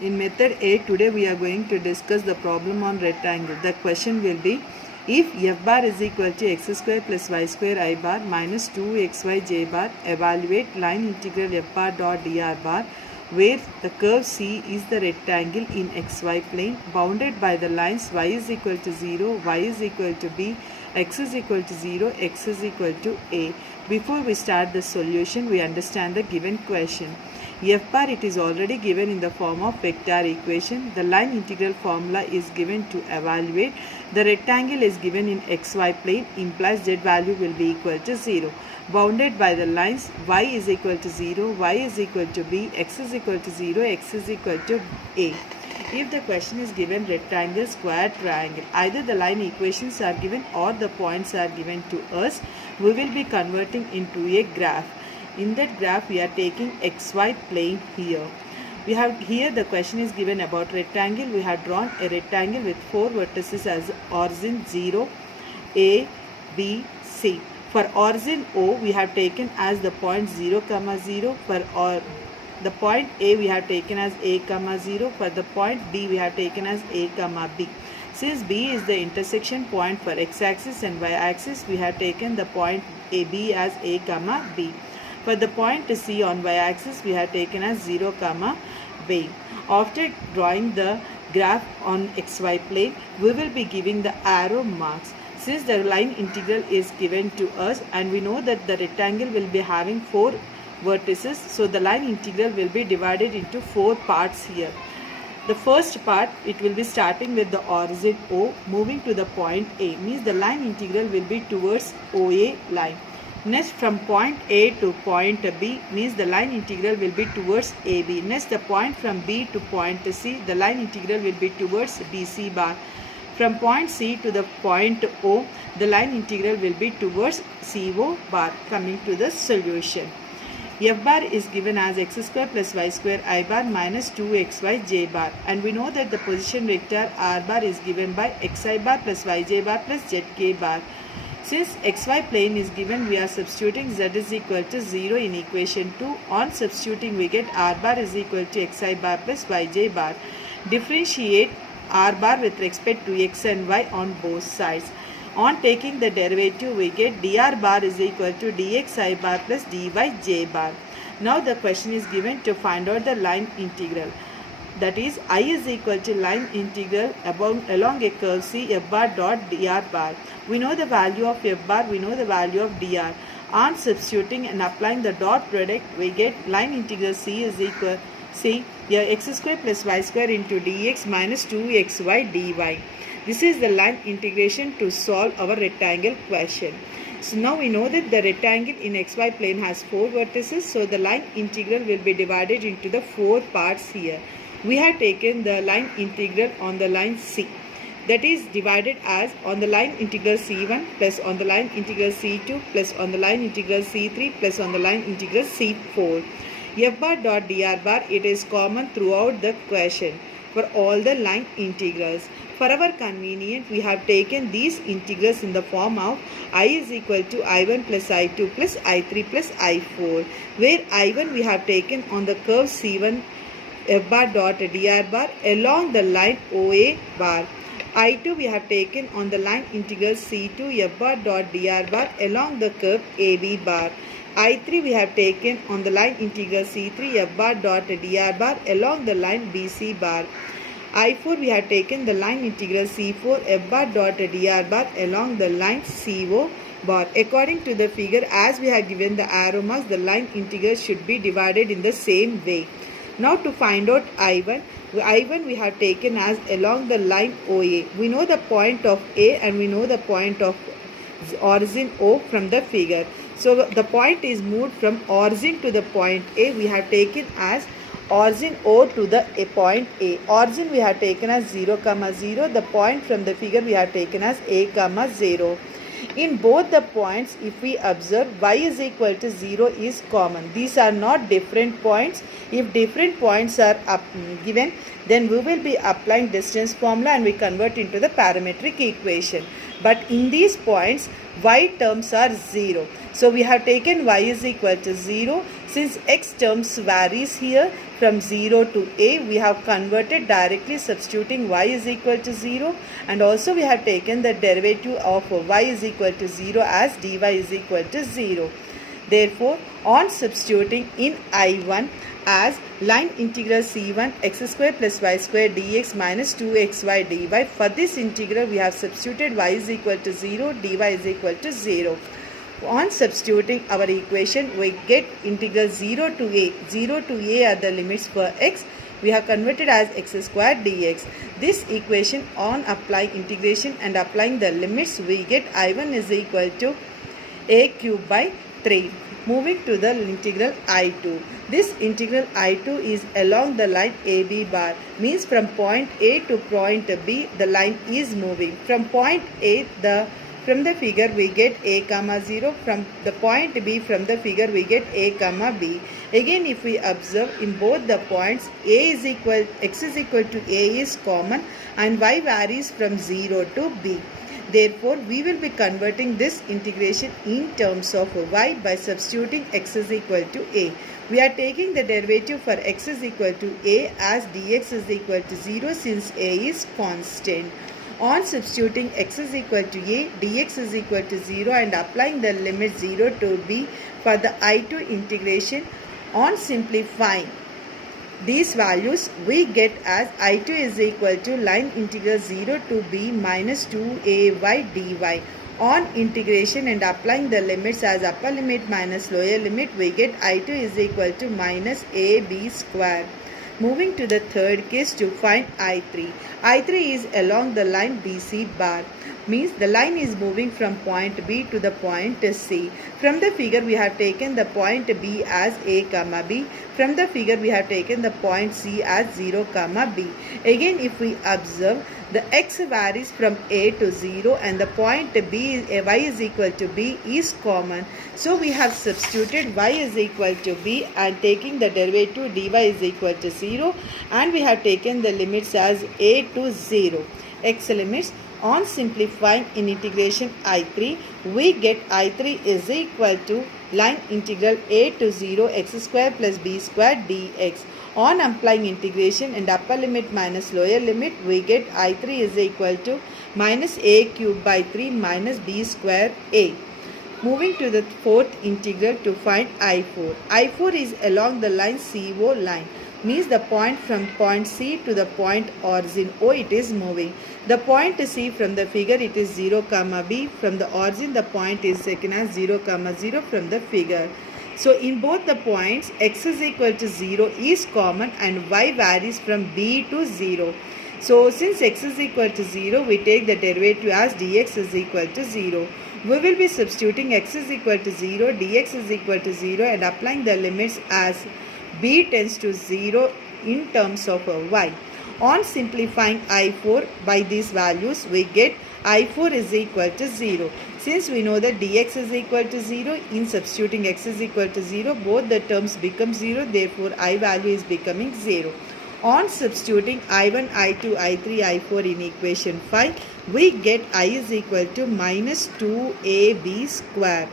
In method 8, today we are going to discuss the problem on rectangle. The question will be, if f bar is equal to x square plus y square I bar minus 2xy j bar, evaluate line integral f bar dot dr bar, where the curve C is the rectangle in xy plane bounded by the lines y is equal to 0, y is equal to b, x is equal to 0, x is equal to a. Before we start the solution, we understand the given question. F bar, it is already given in the form of vector equation. The line integral formula is given to evaluate. The rectangle is given in xy plane, implies z value will be equal to 0. Bounded by the lines y is equal to 0, y is equal to b, x is equal to 0, x is equal to a. If the question is given rectangle, square, triangle, either the line equations are given or the points are given to us, we will be converting into a graph. In that graph, we are taking xy plane here. We have here the question is given about rectangle. We have drawn a rectangle with 4 vertices as origin 0, A, B, C. For origin O, we have taken as the point 0, 0. For the point A, we have taken as A, 0. For the point B, we have taken as A, B. Since B is the intersection point for x-axis and y-axis, we have taken the point AB as A, B. For the point C on y-axis, we have taken as 0, b. After drawing the graph on xy plane, we will be giving the arrow marks. Since the line integral is given to us and we know that the rectangle will be having 4 vertices, so the line integral will be divided into 4 parts here. The first part, it will be starting with the origin O, moving to the point A, means the line integral will be towards OA line. Next, from point A to point B, means the line integral will be towards AB. Next, the point from B to point C, the line integral will be towards BC bar. From point C to the point O, the line integral will be towards CO bar. Coming to the solution. F bar is given as x square plus y square I bar minus 2xy j bar, and we know that the position vector R bar is given by xi bar plus yj bar plus zk bar. Since xy plane is given, we are substituting z is equal to 0 in equation 2. On substituting, we get R bar is equal to xi bar plus yj bar. Differentiate R bar with respect to x and y on both sides. On taking the derivative, we get dr bar is equal to dxi bar plus dyj bar. Now the question is given to find out the line integral. That is, I is equal to line integral along a curve C f bar dot dr bar. We know the value of f bar, we know the value of dr. On substituting and applying the dot product, we get line integral C is equal to x square plus y square into dx minus 2xy dy. This is the line integration to solve our rectangle question. So now we know that the rectangle in xy plane has 4 vertices, so the line integral will be divided into the 4 parts here. We have taken the line integral on the line C, that is divided as on the line integral C1 plus on the line integral C2 plus on the line integral C3 plus on the line integral C4. F bar dot dr bar, it is common throughout the question for all the line integrals. For our convenience, we have taken these integrals in the form of I is equal to I1 plus I2 plus I3 plus I4, where I1 we have taken on the curve C1 f bar dot dr bar along the line OA bar. I2 we have taken on the line integral C2 f bar dot dr bar along the curve AB bar. I3 we have taken on the line integral C3 f bar dot dr bar along the line BC bar. I4 we have taken the line integral C4 f bar dot dr bar along the line CO bar. According to the figure, as we have given the arrow marks, the line integral should be divided in the same way. Now to find out I1 we have taken as along the line OA. We know the point of A and we know the point of origin O from the figure. So the point is moved from origin to the point A. We have taken as origin O to the point A. Origin we have taken as 0, 0. The point from the figure we have taken as A, 0. In both the points, if we observe, y is equal to 0 is common. These are not different points. If different points are given, then we will be applying distance formula and we convert into the parametric equation. but in these points y terms are 0. So we have taken y is equal to 0. Since x terms varies here from 0 to a, we have converted directly substituting y is equal to 0, and also we have taken the derivative of y is equal to 0 as dy is equal to 0. Therefore, on substituting in I1 as line integral c1 x square plus y square dx minus 2xy dy, for this integral we have substituted y is equal to 0, dy is equal to 0. On substituting our equation, we get integral 0 to a. 0 to a are the limits for x. We have converted as x square dx. This equation, on applying integration and applying the limits, we get I1 is equal to a cube by 3. Moving to the integral I2. This integral I2 is along the line AB bar. Means from point A to point B, the line is moving. From point A, from the figure we get a comma 0. From the point B, from the figure we get a comma b. Again, if we observe in both the points, x is equal to a is common and y varies from 0 to b. Therefore, we will be converting this integration in terms of y by substituting x is equal to a. We are taking the derivative for x is equal to a as dx is equal to 0 since a is constant. On substituting x is equal to a, dx is equal to 0 and applying the limit 0 to b for the I2 integration, on simplifying these values, we get as I2 is equal to line integral 0 to b minus 2ay dy. On integration and applying the limits as upper limit minus lower limit, we get I2 is equal to minus ab square. Moving to the third case to find I3. I3 is along the line BC bar. Means the line is moving from point B to the point C. From the figure we have taken the point B as a comma b. From the figure we have taken the point C as 0 comma b. Again, if we observe, the x varies from a to 0 and the point b, y is equal to b is common. So we have substituted y is equal to b and taking the derivative dy is equal to 0, and we have taken the limits as a to 0. X limits. On simplifying in integration I3, we get I3 is equal to line integral a to 0 x square plus b square dx. On applying integration and upper limit minus lower limit, we get I3 is equal to minus a cube by 3 minus b square a. Moving to the fourth integral to find I4. I4 is along the line CO line. Means the point from point C to the point origin O, it is moving. The point C from the figure it is 0 comma b. From the origin the point is taken as 0 comma 0 from the figure. So in both the points x is equal to 0 is common and y varies from b to 0. So since x is equal to 0, we take the derivative as dx is equal to 0. We will be substituting x is equal to 0, dx is equal to 0 and applying the limits as b tends to 0 in terms of y. On simplifying I4 by these values, we get I4 is equal to 0. Since we know that dx is equal to 0, in substituting x is equal to 0, both the terms become 0, therefore I value is becoming 0. On substituting I1, I2, I3, I4 in equation 5, we get I is equal to minus 2ab square.